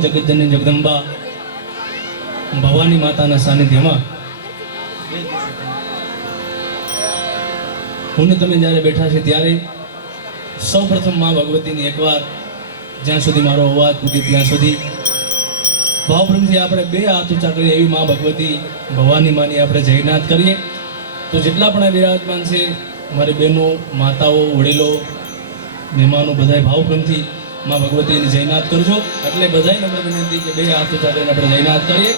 માં જગતજનની જગદંબા ભવાની માતાના સાનિધ્યમાં હું ને તમે જ્યારે બેઠા છે ત્યારે સૌ પ્રથમ માં ભગવતીની એકવાર જ્યાં સુધી મારો અવાજ પૂગે ત્યાં સુધી ભાવપ્રેમથી આપણે બે હાથ ઊંચા કરીએ એવી માં ભગવતી ભવાની માની આપણે જયનાથ કરીએ. તો જેટલા પણ વિરાજમાન છે મારી બહેનો, માતાઓ, વડીલો, મહેમાનો, બધાય ભાવપ્રેમથી માં ભગવતીની જયનાથ કરજો. એટલે બધાય નમ્ર વિનંતી કે બે હાથ ઊંચા કરીને આપણે જયનાથ કરીએ.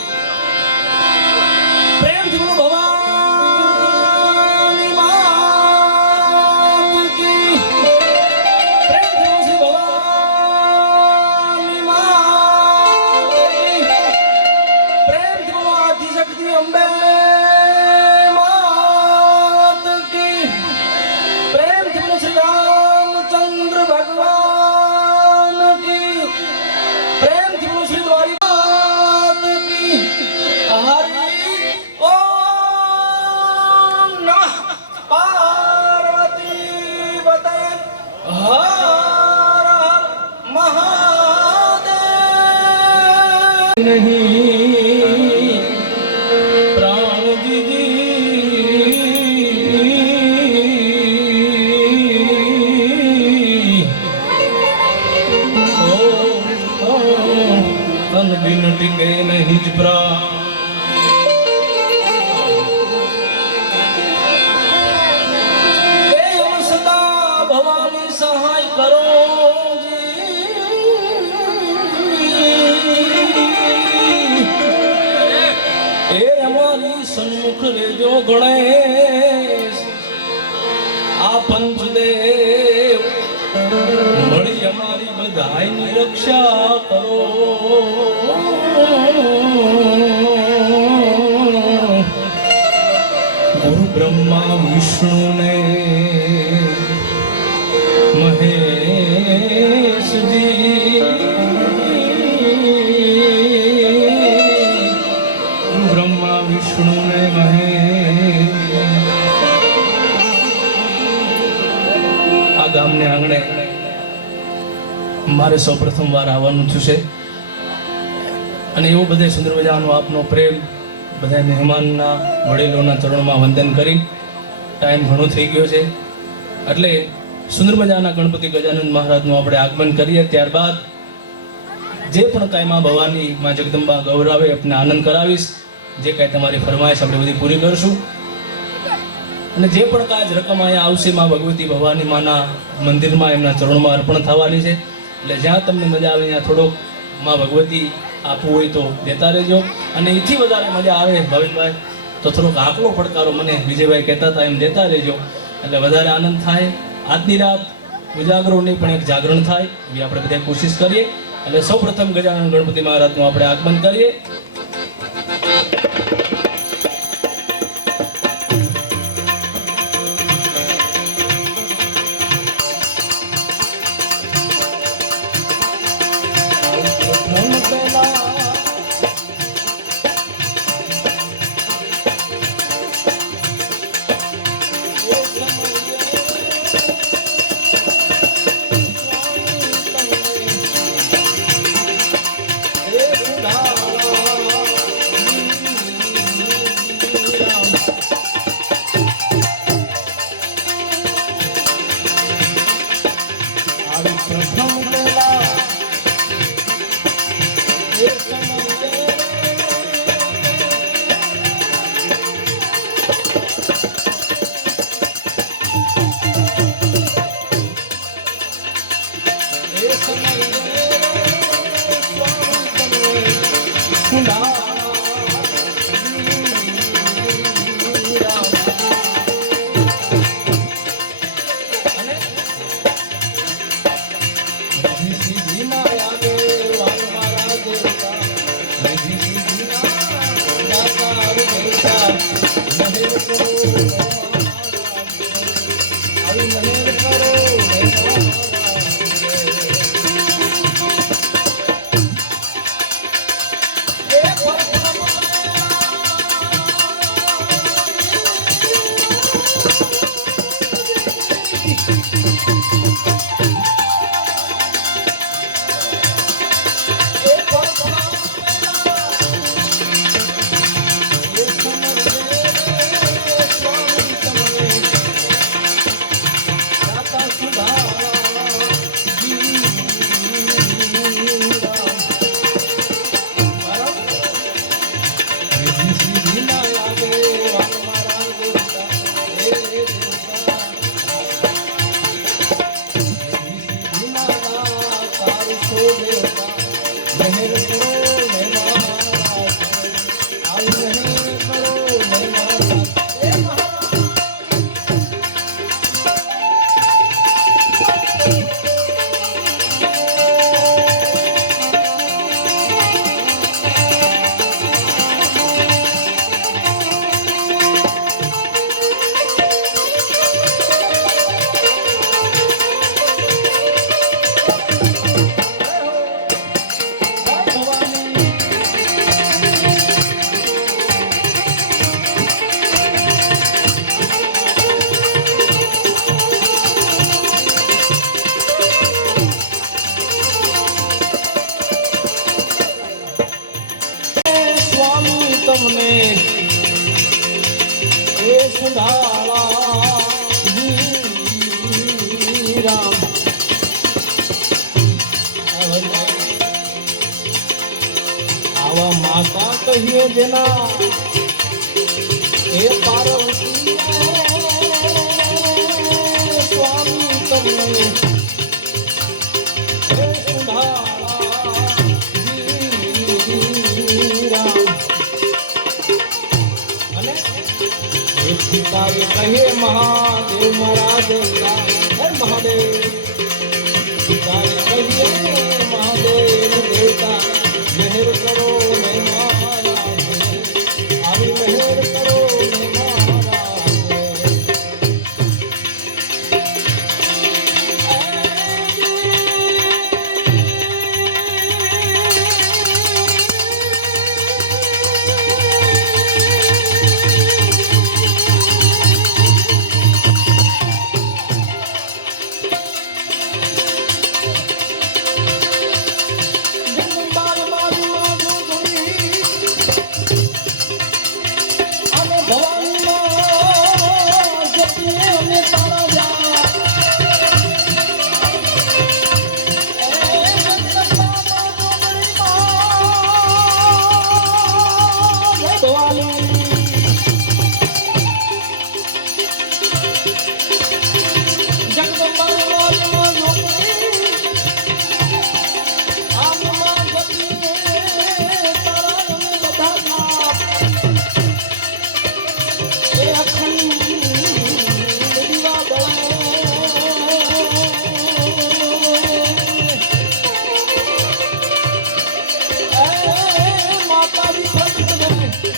પ્રેમથી બોલો ભવાની માત કી. પ્રેમથી બોલો શ્રી ભવાની માત કી. પ્રેમથી બોલો આદિ શક્તિ અંબે માત કી. પ્રેમથી બોલો શ્રી રામચંદ્ર ભગવાન કી. પ્રેમથી બોલો શ્રી દ્વારિકાનાથ કી. હરિ ઓમ નમઃ પાર્વતી પતય હર હર મહાદેવ. નહીં પ્રાણ જીજી તન બિન ટીકે નહીં જ પ્રાણ. દેવ સદા ભવાની સહાય કરો એ અમારી સન્મુખ લેજો ગણેશ. આ પંચદેવ મળી અમારી બધાયની રક્ષા કરો. ગુરુ બ્રહ્મા વિષ્ણુ ને મહેશજી, ગુરુ બ્રહ્મા વિષ્ણુ ને મહેશ. આ ગામને આંગણે મારે સૌ પ્રથમ વાર આવવાનું થયું છે અને એવું બધે સુંદર મજાનો આપનો પ્રેમ, બધા મહેમાનના વડીલોના ચરણોમાં વંદન કરી ટાઈમ ઘણો થઈ ગયો છે એટલે સુંદર મજાના ગણપતિ ગજાનંદ મહારાજનું આપણે આગમન કરીએ. ત્યારબાદ જે પણ કાંઈ માં ભવાની, માં જગદંબા ગૌરાવે આપણે આનંદ કરાવીશ. જે કાંઈ તમારી ફરમાઈશ આપણે બધી પૂરી કરશું અને જે પણ કાંઈ રકમ અહીંયા આવશે માં ભગવતી ભવાની માના મંદિરમાં એમના ચરણોમાં અર્પણ થવાની છે. એટલે જ્યાં તમને મજા આવે ત્યાં થોડોક માં ભગવતી આપવું હોય તો દેતા રહેજો. અને એથી વધારે મજા આવે ભાવિનભાઈ તો થોડોક આકલો પડકારો મને વિજયભાઈ કહેતા હતા એમ દેતા રહેજો એટલે વધારે આનંદ થાય. આજની રાત ઉજાગરો નહીં પણ એક જાગરણ થાય એવી આપણે બધા કોશિશ કરીએ. એટલે સૌ પ્રથમ ગજાનંદ ગણપતિ મહારાજનું આપણે આગમન કરીએ. તમને એ સુધાળા રામ આવા માતા કહીએ જેના એ પાર્વતી સ્વામી તમને એ સુધાળા રામ અને એ પિતાએ કહે મહાદેવ મારા દેવતા હે મહાદેવ પિતાએ કહીએ મહાદેવ દેવતા મહેર કરો ને મારા આવી મહેર કરો ને મારા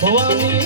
ભવાની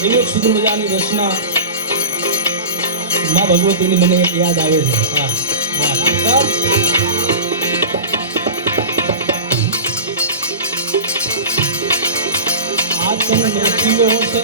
એવી એક સુંદર મજાની રચના માં ભગવતીની મને એક યાદ આવે છે. હા આ તને કિલો છે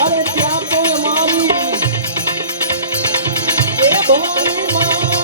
અરે ત્યાં તો મારી એ ભવાની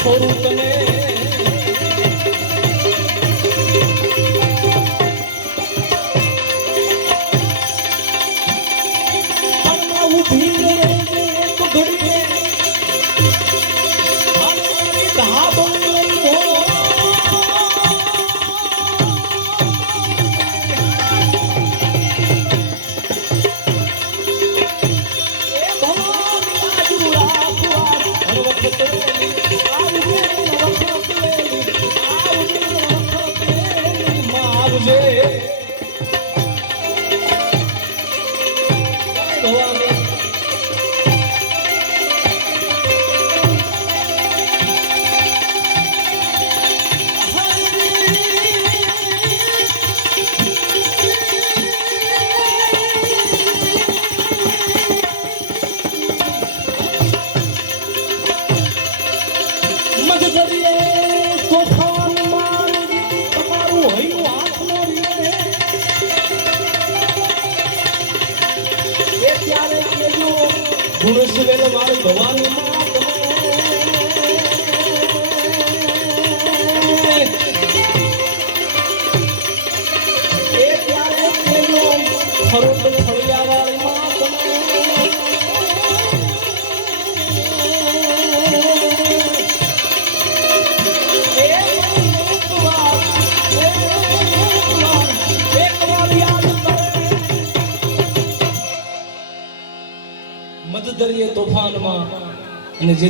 છોડું તને ઉભી રે તો ઘડી ધાબો ગુણસવેલ માર ભવાની એ ત્યારે કેલો ફરોટ ફળિયા વાળી મધદરિયે તોફાનમાં અને જે